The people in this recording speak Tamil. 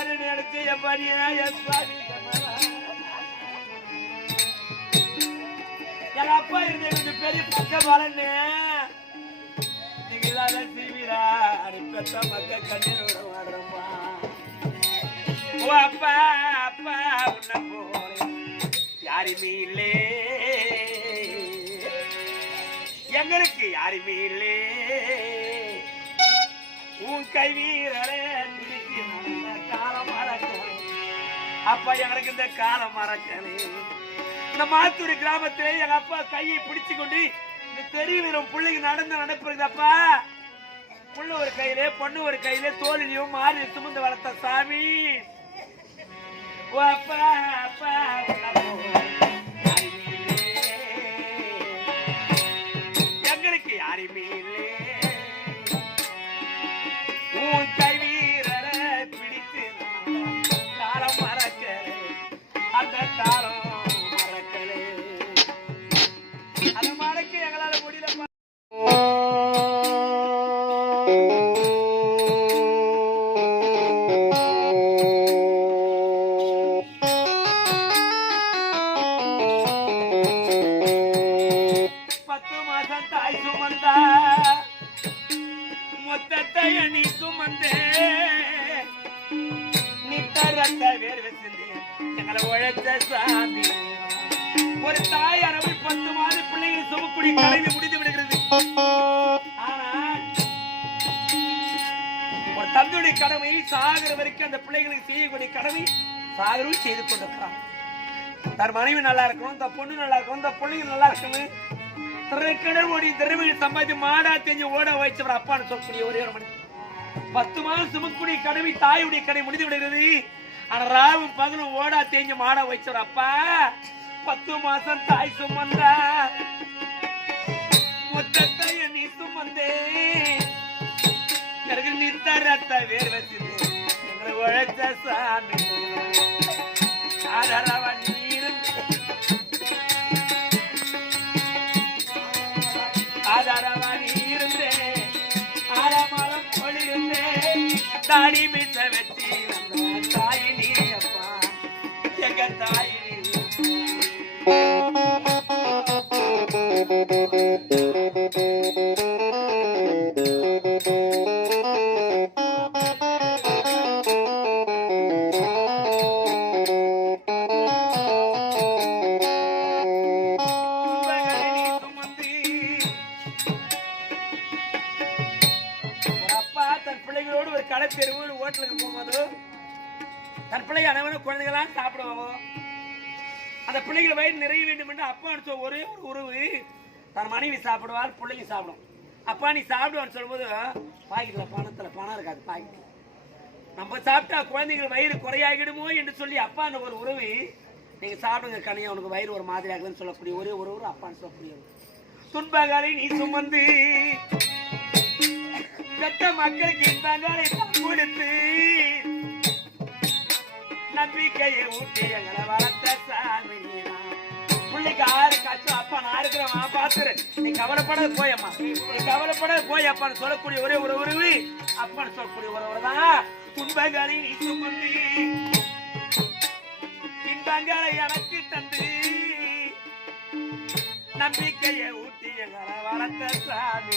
இல்லையப்பா நீ என் சுவாமி எங்க அப்பா இருந்த கொஞ்சம் பெரிய பக்க பலன்னு நீங்க இல்லாத சீவிரா அடி பெத்த மக்க கண்ணீரோட வாடுறப்பா ஓ அப்பா அப்பா உன்னை போல. யாருமே இல்லே. எங்களுக்கு யாருமே இல்லே. உன் கை அப்பா எனக்கு இந்த காலம் மறக்கலே இந்த மாத்தூர் கிராமத்திலே எங்க அப்பா கையை பிடிச்சு கொண்டு இந்த தெருவில் நம்ம பிள்ளைங்க நடந்து நடப்புறதப்பா புள்ள ஒரு கையிலே பொண்ணு ஒரு கையிலே தோழிலையும் மாறி சுமந்து வளர்த்த சாமி. ஓ அப்பா அப்பா. எங்களுக்கு யாருமே இல்லை. ஒரு தாய் அரவை பத்து மாதம் பிள்ளைகள் சுமக்கூடிய கலைந்து முடிந்து செய்யக்கூடிய தந்தையுடைய கடமை சாகிற வரைக்கும் அந்த பிள்ளைகளுக்கு செய்யக்கூடிய கடமை சாகரும் செய்து கொண்டிருக்கிறான் தன் மனைவி நல்லா இருக்கணும் தன் பொண்ணு நல்லா இருக்கணும் தன் பிள்ளைங்க நல்லா இருக்கணும். திரைக்கடல் ஓடி திறமையில் சம்பாதி மாடா தெரிஞ்சு ஓட வச்சவர் அப்பான்னு சொல்லக்கூடிய ஒரே ஒரு மனிதன். பத்து மாதம் சுமக்கூடிய கடமை தாயுடைய கடை முடிந்து விடுகிறது. ஆனா ராவும் பகலும் ஓடா தேஞ்சு மாட வச்சவர் அப்பா பத்து மாசம் தாய் சுமந்தா மொத்தத்தை நீ சுமந்தே. எனக்கு நீ தரத்த வேர் வச்சுது எங்களை உழைச்ச சாமி. ஆதரவா நீ இருந்து. ஆதாரவா நீ இருந்தே. தாடி மிச வெட்டி வந்த தாயினி அப்பா. எங்க தாயினி பிள்ளைகளோடு தெருவு ஹோட்டலுக்கு போகும்போது தன் பிள்ளை அனைவரும் குழந்தைகளாம் சாப்பிடுவோம்? அந்த பிள்ளைகள் வயிறு நிறைய வேண்டும் என்று அப்பா அனுப்பிச்ச ஒரே ஒரு உறவு தன் மனைவி சாப்பிடுவார் பிள்ளைங்க சாப்பிடும். அப்பா நீ சாப்பிடுவான்னு சொல்லும்போது பாக்கெட்டில் பணத்தில் பணம் இருக்காது பாக்கெட் நம்ம சாப்பிட்டா குழந்தைகள் வயிறு குறையாகிடுமோ என்று சொல்லி அப்பான்னு ஒரு உறவு நீங்கள் சாப்பிடுங்க கனியா உனக்கு வயிறு ஒரு மாதிரி ஆகுதுன்னு சொல்லக்கூடிய ஒரே ஒரு உறவு அப்பான்னு சொல்லக்கூடிய உறவு. நீ சுமந்து பெற்ற மக்களுக்கு இன்பங்களை கொடுத்து நம்பிக்கையை ஊட்டி எங்களை வளர்த்த சாமி பிள்ளைக்கு ஆறு அப்பா நான் இருக்கிறவன் பாத்துரு நீ கவலைப்படாத போயம்மா. நீ கவலைப்படாத போய் அப்பான்னு சொல்லக்கூடிய ஒரே ஒரு உறவு அப்பான்னு சொல்லக்கூடிய ஒரு உறவு தான் துன்பங்களை சுமந்து இன்பங்களை எனக்கு தந்து நம்பிக்கையை ஊட்டி எங்களை வளர்த்த சாமி